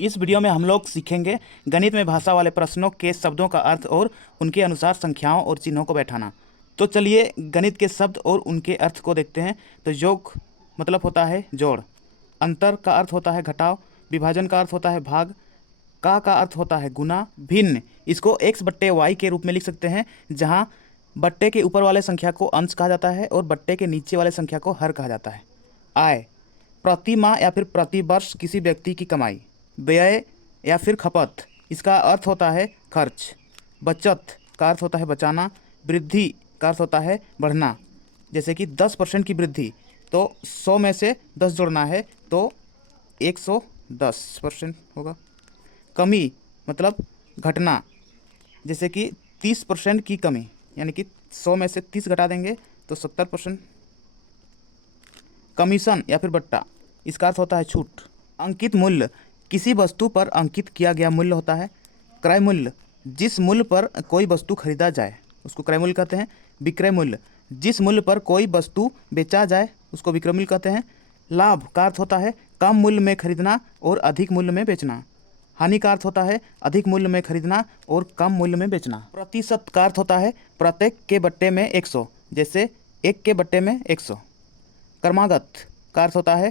इस वीडियो में हम लोग सीखेंगे गणित में भाषा वाले प्रश्नों के शब्दों का अर्थ और उनके अनुसार संख्याओं और चिन्हों को बैठाना। तो चलिए गणित के शब्द और उनके अर्थ को देखते हैं। तो योग मतलब होता है जोड़, अंतर का अर्थ होता है घटाव, विभाजन का अर्थ होता है भाग, का अर्थ होता है गुना, भिन्न इसको x बट्टे वाई के रूप में लिख सकते हैं, जहाँ बट्टे के ऊपर वाले संख्या को अंश कहा जाता है और बट्टे के नीचे वाले संख्या को हर कहा जाता है। आय प्रति माह या फिर प्रति वर्ष किसी व्यक्ति की कमाई। व्यय या फिर खपत, इसका अर्थ होता है खर्च। बचत का अर्थ होता है बचाना। वृद्धि का अर्थ होता है बढ़ना, जैसे कि 10% की वृद्धि, तो 100 में से 10 जोड़ना है तो 110% होगा। कमी मतलब घटना, जैसे कि 30% की कमी, यानी कि 100 में से 30 घटा देंगे तो 70%। कमीशन या फिर बट्टा, इसका अर्थ होता है छूट। अंकित मूल्य, किसी वस्तु पर अंकित किया गया मूल्य होता है। क्रय मूल्य, जिस मूल्य पर कोई वस्तु खरीदा जाए उसको क्रय मूल्य कहते हैं। विक्रय मूल्य, जिस मूल्य पर कोई वस्तु बेचा जाए उसको विक्रय मूल्य कहते हैं। लाभ का अर्थ होता है कम मूल्य में खरीदना और अधिक मूल्य में बेचना। हानि का अर्थ होता है अधिक मूल्य में खरीदना और कम मूल्य में बेचना। प्रतिशत का अर्थ होता है प्रत्येक के बट्टे में 100, जैसे 1 के बट्टे में 100। क्रमागत का अर्थ होता है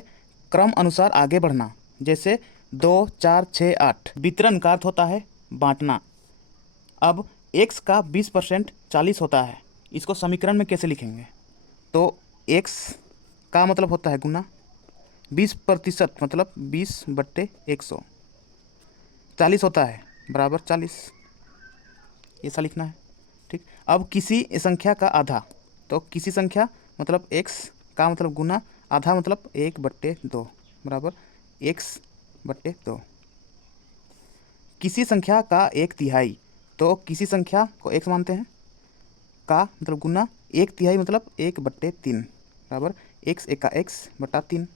क्रम अनुसार आगे बढ़ना, जैसे 2, 4, 6, 8। वितरण का अर्थ होता है बांटना। अब x का 20% 40 होता है, इसको समीकरण में कैसे लिखेंगे? तो x का मतलब होता है गुना, 20% मतलब 20/100, 40 होता है बराबर 40, ऐसा लिखना है। ठीक। अब किसी संख्या का आधा, तो किसी संख्या मतलब x का मतलब गुना, आधा मतलब 1/2 बराबर x/2। किसी संख्या का 1/3, तो किसी संख्या को x मानते हैं, का मतलब गुना, 1/3 मतलब 1/3 बराबर x एक का x/3।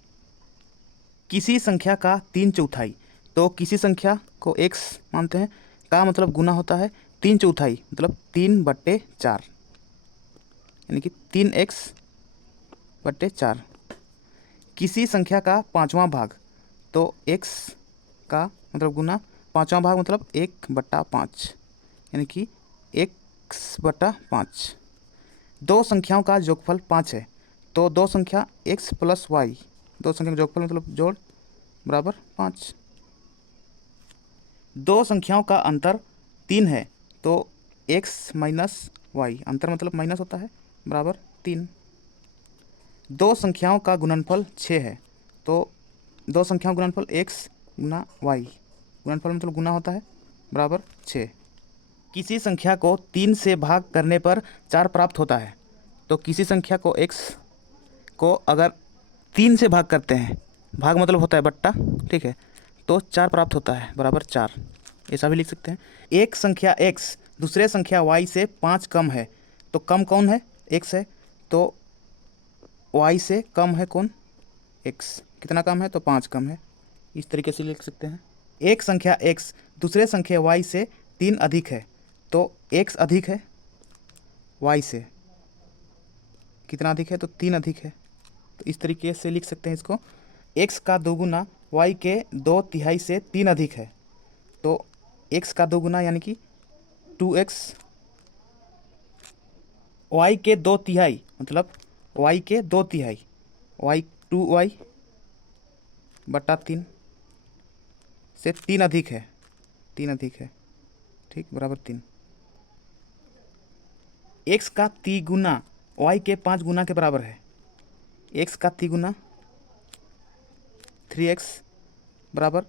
किसी संख्या का 3/4, तो किसी संख्या को x मानते हैं, का मतलब गुना होता है 3/4 मतलब 3/4, यानी कि 3x/4। किसी संख्या का 5वां भाग, तो x का मतलब गुना, 5वां भाग मतलब 1/5, यानी कि 1/5। दो संख्याओं का जोगफल 5 है, तो दो संख्या x + y, दो संख्या का जोगफल मतलब जोड़ बराबर 5। दो संख्याओं का अंतर 3 है, तो x - y, अंतर मतलब माइनस होता है बराबर 3। दो संख्याओं का गुणनफल 6 है, तो दो संख्याओं का गुणनफल x × y, गुणनफल मतलब गुना होता है बराबर 6। किसी संख्या को 3 से भाग करने पर 4 प्राप्त होता है, तो किसी संख्या को x को अगर 3 से भाग करते हैं, भाग मतलब होता है बट्टा, ठीक है, तो 4 प्राप्त होता है बराबर 4, ऐसा भी लिख सकते हैं। एक संख्या x दूसरे संख्या y से 5 कम है, तो कम कौन है? x है, तो y से कम है कौन? x। कितना कम है? तो 5 कम है, इस तरीके से लिख सकते हैं। एक संख्या x दूसरे संख्या y से 3 अधिक है, तो x अधिक है y से, कितना अधिक है? तो 3 अधिक है, तो इस तरीके से लिख सकते हैं इसको। x का 2 गुना y के 2/3 से 3 अधिक है, तो x का 2 गुना यानी कि 2x, y के 2/3 मतलब y के 2/3, y 2y/3 से 3 अधिक है, 3 अधिक है, ठीक, बराबर 3। x का 3 गुना y के 5 गुना के बराबर है, x का 3 गुना 3x बराबर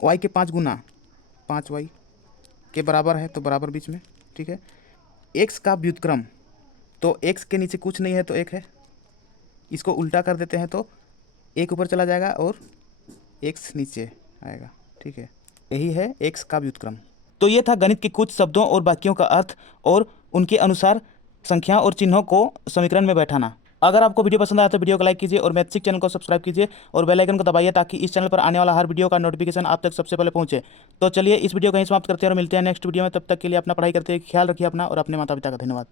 y के 5 गुना 5y के बराबर है, तो बराबर बीच में, ठीक है। x का व्युत्क्रम, तो x के नीचे कुछ नहीं है तो 1 है, इसको उल्टा कर देते हैं तो 1 ऊपर चला जाएगा और x नीचे आएगा, ठीक है, यही है x का व्युत्क्रम। तो ये था गणित के कुछ शब्दों और वाक्यों का अर्थ और उनके अनुसार संख्याओं और चिन्हों को समीकरण में बैठाना। अगर आपको वीडियो पसंद आया तो वीडियो को लाइक कीजिए और मैथ्सिक चैनल को सब्सक्राइब कीजिए और बेल आइकन को दबाइए ताकि इस चैनल पर आने वाला हर वीडियो का नोटिफिकेशन आप तक सबसे पहले पहुंचे। तो चलिए इस वीडियो को यहीं समाप्त करते हैं और मिलते हैं नेक्स्ट वीडियो में। तब तक के लिए अपना पढ़ाई करते हुए ख्याल रखिए अपना और अपने माता पिता का। धन्यवाद।